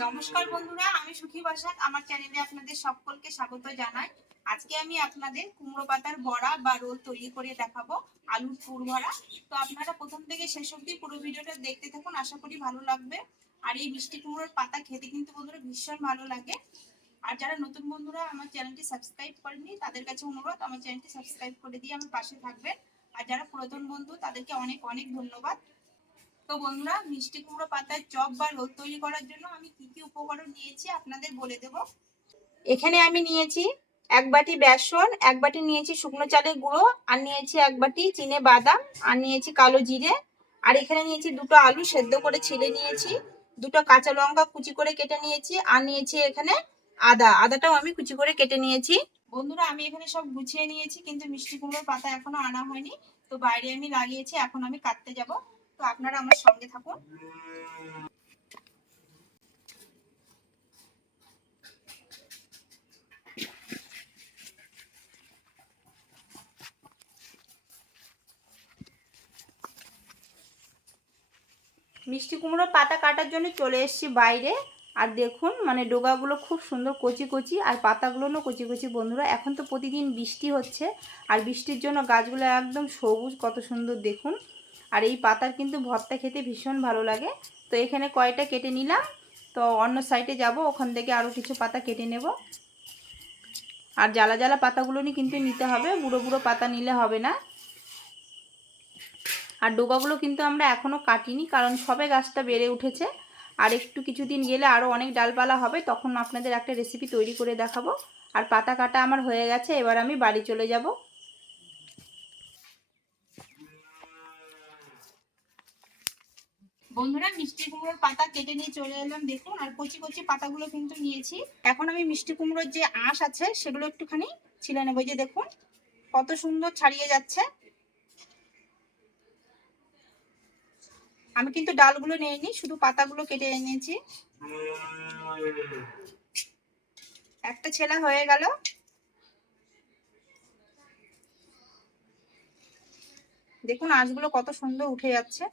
নমস্কার বন্ধুরা, আমি সুখী বাসাক। আমার চ্যানেলে আপনাদের সকলকে স্বাগত জানাই। আজকে আমি আপনাদের কুমড়ো পাতার বড়া বা রোল তৈরি করে দেখাবো, আলুর পুর ভরা। তো আপনারা প্রথম থেকে শেষ অবধি পুরো ভিডিওটা দেখতে থাকুন, আশা করি ভালো লাগবে। আর এই মিষ্টি কুমড়োর পাতা খেতে কিন্তু বন্ধুরা ভীষণ ভালো লাগে। আর যারা নতুন বন্ধুরা আমার চ্যানেলটি সাবস্ক্রাইব করেনি তাদের কাছে অনুরোধ, আমার চ্যানেলটি সাবস্ক্রাইব করে দিয়ে আমার পাশে থাকবেন। আর যারা পুরাতন বন্ধু, তাদেরকে অনেক অনেক ধন্যবাদ। তো বন্ধুরা, মিষ্টি কুমড়ো পাতার চপ বা রোল তৈরি করার জন্য আমি কি কি উপকরণ নিয়েছি আপনাদের বলে দেব। এখানে আমি নিয়েছি এক বাটি বেসন, এক বাটি নিয়েছি শুকনো চালের গুঁড়ো, আর নিয়েছি এক বাটি চিনে বাদাম, আর নিয়েছি কালো জিরে, আর এখানে নিয়েছি দুটো আলু সেদ্ধ করে ছিলে নিয়েছি, দুটো কাঁচা লঙ্কা কুচি করে কেটে নিয়েছি, আর নিয়েছি এখানে আদা, আদাটাও আমি কুচি করে কেটে নিয়েছি। বন্ধুরা, আমি এখানে সব গুছিয়ে নিয়েছি, কিন্তু মিষ্টি কুমড়োর পাতা এখনও আনা হয়নি, তো বাইরে আমি লাগিয়েছি, এখন আমি কাটতে যাব। তো আপনারা আমার সঙ্গে থাকুন। মিষ্টি কুমড়োর পাতা কাটার জন্য চলে এসেছি বাইরে। আর দেখুন মানে ডোগাগুলো খুব সুন্দর কচি কচি, আর পাতাগুলোও কচি কচি বন্ধুরা। এখন তো প্রতিদিন বৃষ্টি হচ্ছে, আর বৃষ্টির জন্য গাছগুলো একদম সবুজ, কত সুন্দর দেখুন। আর এই পাতার কিন্তু ভর্তা খেতে ভীষণ ভালো লাগে। তো এখানে কয়টা কেটে নিলাম, তো অন্য সাইডে যাব, ওখান থেকে আরও কিছু পাতা কেটে নেব। আর জ্বালা জ্বালা পাতাগুলো কিন্তু নিতে হবে, বুড়ো বুড়ো পাতা নিলে হবে না। আর ডোগাগুলো কিন্তু আমরা এখনও কাটিনি, কারণ সবে গাছটা বেড়ে উঠেছে। আর একটু কিছুদিন গেলে আরও অনেক ডালপালা হবে, তখন আপনাদের একটা রেসিপি তৈরি করে দেখাবো। আর পাতা কাটা আমার হয়ে গেছে, এবার আমি বাড়ি চলে যাব। বন্ধুরা, মিষ্টি কুমড়োর পাতা কেটে নিয়ে চলে এলাম, দেখুন, আর কচি কচি পাতাগুলো কিন্তু নিয়েছি। এখন আমি মিষ্টি কুমড়োর যে আঁশ আছে, সেগুলো একটুখানি ছিলে নেব। যে দেখুন, কত সুন্দর ছাড়িয়ে যাচ্ছে। আমি কিন্তু ডালগুলো নিইনি, শুধু পাতাগুলো কেটে এনেছি। একটা ছেলা হয়ে গেল। দেখুন, আঁশগুলো কত সুন্দর উঠে যাচ্ছে।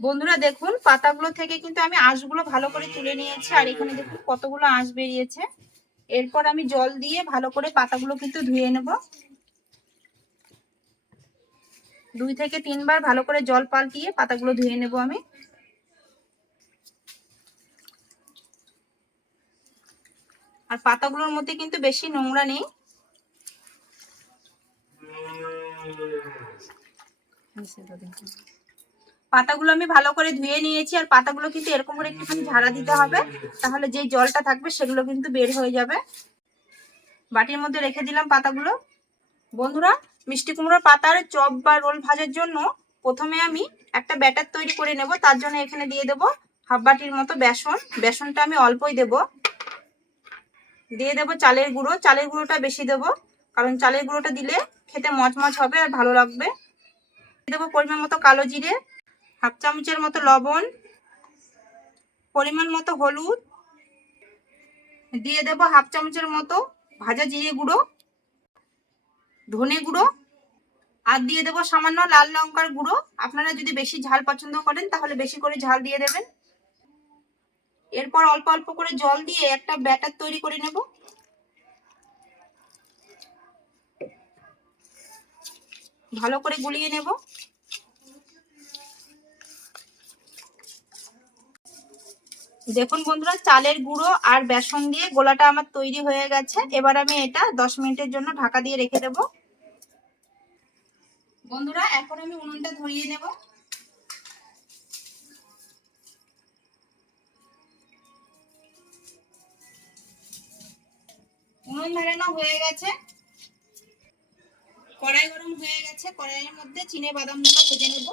বন্ধুরা দেখুন, পাতাগুলো থেকে কিন্তু আমি আঁশগুলো ভালো করে তুলে নিয়েছি, আর এখানে দেখুন কতগুলো আঁশ বেরিয়েছে। এরপর আমি জল দিয়ে ভালো করে পাতাগুলো কিন্তু ধুয়ে নেব। দুই থেকে তিনবার ভালো করে জল পাল্টিয়ে পাতাগুলো ধুয়ে নেব আমি। আর পাতাগুলোর মধ্যে কিন্তু বেশি নোংরা নেই। পাতাগুলো আমি ভালো করে ধুয়ে নিয়েছি, আর পাতাগুলো কিন্তু এরকম করে একটুখানি ঝাড়া দিতে হবে। তাহলে যে জলটা থাকবে সেগুলো কিন্তু বের হয়ে যাবে। বাটির মধ্যে রেখে দিলাম পাতাগুলো। বন্ধুরা, মিষ্টি কুমড়োর পাতার চপ বা রোল ভাজার জন্য প্রথমে আমি একটা ব্যাটার তৈরি করে নেব। তার জন্য এখানে দিয়ে দেব হাফ বাটির মতো বেসন। বেসনটা আমি অল্পই দেব। দিয়ে দেব চালের গুঁড়ো। চালের গুঁড়োটা বেশি দেব, কারণ চালের গুঁড়োটা দিলে খেতে মচমচ হবে আর ভালো লাগবে। দেবো পরিমাণ মতো কালো জিরে। হাফ চামচের মতো লবণ, পরিমাণ মতো হলুদ, দিয়ে দেব হাফ চামচের মতো ভাজা জিরে গুঁড়ো, ধনে গুঁড়ো, আর দিয়ে দেবো সামান্য লাল লঙ্কার গুঁড়ো। আপনারা যদি বেশি ঝাল পছন্দ করেন, তাহলে বেশি করে ঝাল দিয়ে দেবেন। এরপর অল্প অল্প করে জল দিয়ে একটা ব্যাটার তৈরি করে নেব। ভালো করে গুলিয়ে নেব। দেখুন বন্ধুরা, চালের গুঁড়ো আর বেসন দিয়ে গোলাটা আমার তৈরি হয়ে গেছে। এবার আমি এটা দশ মিনিটের জন্য ঢাকা দিয়ে রেখে দেব। বন্ধুরা, এখন আমি উনুনটা ধরিয়ে নেব। উনুন ধরানো হয়ে গেছে। কড়াই গরম হয়ে গেছে। কড়াইয়ের মধ্যে চিনে বাদামগুলো ভেজে নেব।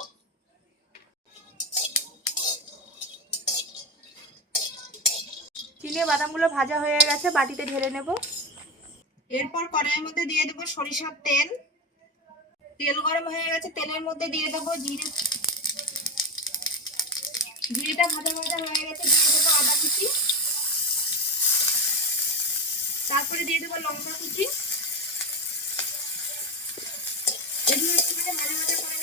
চিনে বাদামগুলো ভাজা হয়ে গেছে, বাটিতে ঢেলে নেব। এরপর কড়াইয়ের মধ্যে দিয়ে দেবো সরিষার তেল। তেল গরম হয়ে গেছে, তেলের মধ্যে দিয়ে দেবো জিরে। জিরেটা ভাজা ভাজা হয়ে গেছে, দিয়ে দেবো আদা কুচি। তারপরে দিয়ে দেবো লঙ্কা কুচি। করে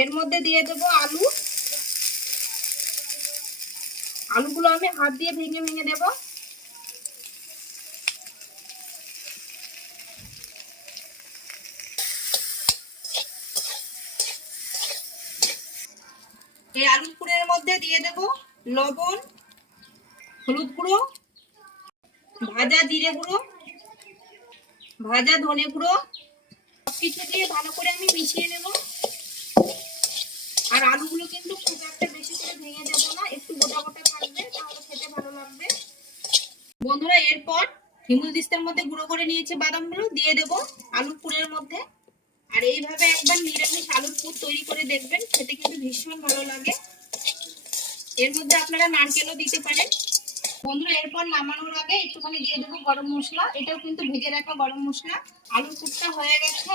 এর মধ্যে দিয়ে দেবো আলু। আলুগুলো আমি হাত দিয়ে ভেঙে ভেঙে দেবো। এই আলুর পুরের মধ্যে দিয়ে দেব লবণ, হলুদ গুঁড়ো, ভাজা জিরে গুঁড়ো, ভাজা ধনে গুঁড়ো। সবকিছু দিয়ে ভালো করে আমি মিশিয়ে নেব আর আলুগুলো কিন্তু খুব একটা বেশি করে ভেঙে দেবো না একটু গোটা গোটা থাকবে তাহলে খেতে ভালো লাগবে বন্ধুরা এরপর হিমুল দিস্তের মধ্যে গুঁড়ো করে নিয়েছি বাদামগুলো, দিয়ে দেব আলুর পুরের মধ্যে। আর এইভাবে একবার নিরামিষ আলুর পুর তৈরি করে দেখবেন, খেতে কিন্তু ভীষণ ভালো লাগে। এর মধ্যে আপনারা নারকেলও দিতে পারেন। বন্ধুরা, এরপর নামানোর আগে একটুখানি দিয়ে দেবো গরম মশলা। এটাও কিন্তু ভেজে রাখা গরম মশলা। আলুর পুরটা হয়ে গেছে।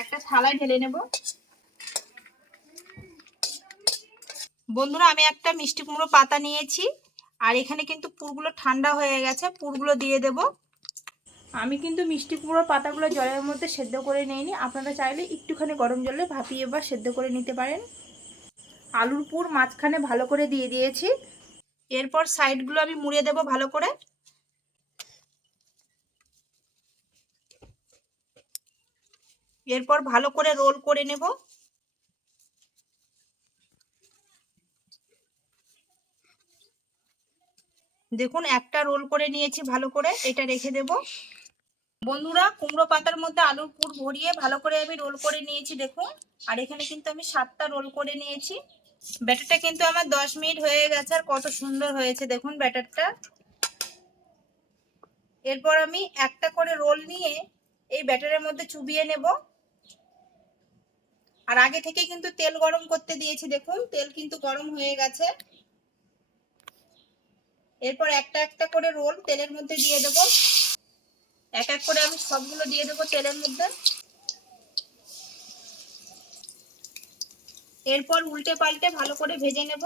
একটা থালায় ঢেলে নেব। বন্ধুরা, আমি একটা মিষ্টি কুমড়ো পাতা নিয়েছি। আর এখানে কিন্তু পুরগুলো ঠান্ডা হয়ে গেছে পুরগুলো দিয়ে দেব। আমি কিন্তু মিষ্টি কুমড়োর পাতাগুলো জলের মধ্যে সেদ্ধ করে নিইনি। আপনারা চাইলে একটুখানি গরম জলে ভাপিয়ে বা সেদ্ধ করে নিতে পারেন। আলুর পুর মাঝখানে ভালো করে দিয়ে দিয়েছি। এরপর সাইডগুলো আমি মুড়িয়ে দেব ভালো করে। এরপর ভালো করে রোল করে নেব। দেখুন, একটা রোল করে নিয়েছি ভালো করে, এটা রেখে দেব। বন্ধুরা, কুমড়ো পাতার মধ্যে আলুর পুর ভরিয়ে ভালো করে আমি রোল করে নিয়েছি, দেখুন। আর এখানে কিন্তু আমি সাতটা রোল করে নিয়েছি। ব্যাটারটা কিন্তু আমার দশ মিনিট হয়ে গেছে, আর কত সুন্দর হয়েছে, দেখুন ব্যাটারটা। এরপর আমি একটা করে রোল নিয়ে এই ব্যাটারের মধ্যে চুবিয়ে নেব। আর আগে থেকে কিন্তু তেল গরম করতে দিয়েছি, দেখুন, তেল কিন্তু গরম হয়ে গেছে। এরপর একটা একটা করে রোল তেলের মধ্যে দিয়ে দেব। এক এক করে আমি সবগুলো দিয়ে দেবো তেলের মধ্যে। এরপর উল্টে পাল্টে ভালো করে ভেজে নেব।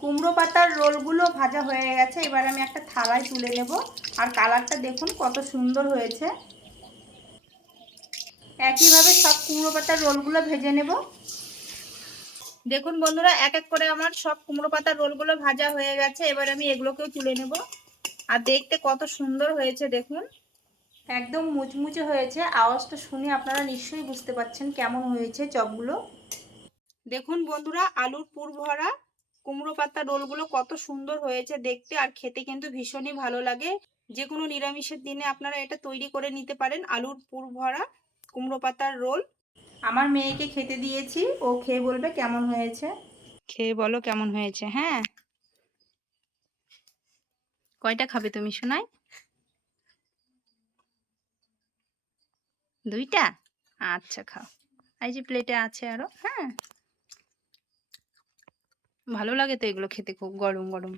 কুমড়ো পাতার রোলগুলো ভাজা হয়ে গেছে, এবার আমি একটা থালায় তুলে নেব। আর কালারটা দেখুন কত সুন্দর হয়েছে। একইভাবে সব কুমড়ো পাতার রোলগুলো ভেজে নেব। দেখুন বন্ধুরা, এক এক করে আমার সব কুমড়ো পাতার রোলগুলো ভাজা হয়ে গেছে। এবার আমি এগুলোকেও তুলে নেব। আর দেখতে কত সুন্দর হয়েছে, দেখুন। একদম মুচমুচে হয়েছে। আওয়াজটা শুনে আপনারা নিশ্চয়ই বুঝতে পারছেন কেমন হয়েছে চপগুলো। দেখুন বন্ধুরা, আলুর পুর ভরা কুমড়ো পাতা রোলগুলো কত সুন্দর হয়েছে দেখতে। আর খেতে কিন্তু ভীষণই ভালো লাগে। যে কোনো নিরামিষের দিনে আপনারা এটা তৈরি করে নিতে পারেন, আলুর পুর ভরা কুমড়ো পাতার রোল। আমার মেয়েকে খেতে দিয়েছি। ও খেয়ে বলবে কেমন হয়েছে। খেয়ে বলো কেমন হয়েছে হ্যাঁ? কয়টা খাবে তুমি শোনাই দুইটা? আচ্ছা খাও। এই যে প্লেটে আছে আরও হ্যাঁ? ভালো লাগে তো এগুলো খেতে খুব গরম গরম।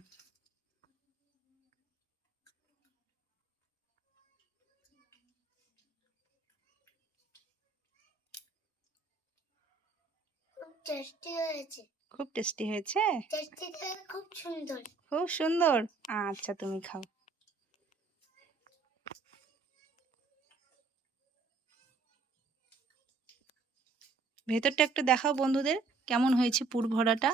টেস্টি হয়েছে। খুব টেস্টি হয়েছে? খুব সুন্দর। খুব সুন্দর? আচ্ছা তুমি খাও। ভেতরটা একটু দেখাও বন্ধুদের কেমন হয়েছে পুর ভরাটা?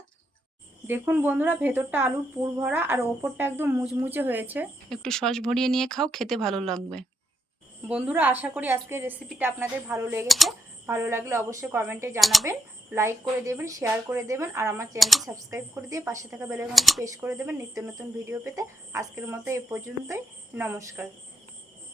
দেখুন বন্ধুরা ভেতরটা আলুর পুর ভরা আর ওপরটা একদম মুচমুচে হয়েছে। একটু সস ভরিয়ে নিয়ে খাও খেতে ভালো লাগবে। বন্ধুরা আশা করি আজকের রেসিপিটা আপনাদের ভালো লেগেছে। ভালো লাগলে অবশ্যই কমেন্টে জানাবেন লাইক করে দেবেন শেয়ার করে দেবেন, আর আমার চ্যানেলটি সাবস্ক্রাইব করে দিয়ে পাশে থাকা বেলাইকনটি প্রেস করে দেবেন নিত্য নতুন ভিডিও পেতে। আজকের মতো এ পর্যন্তই, নমস্কার।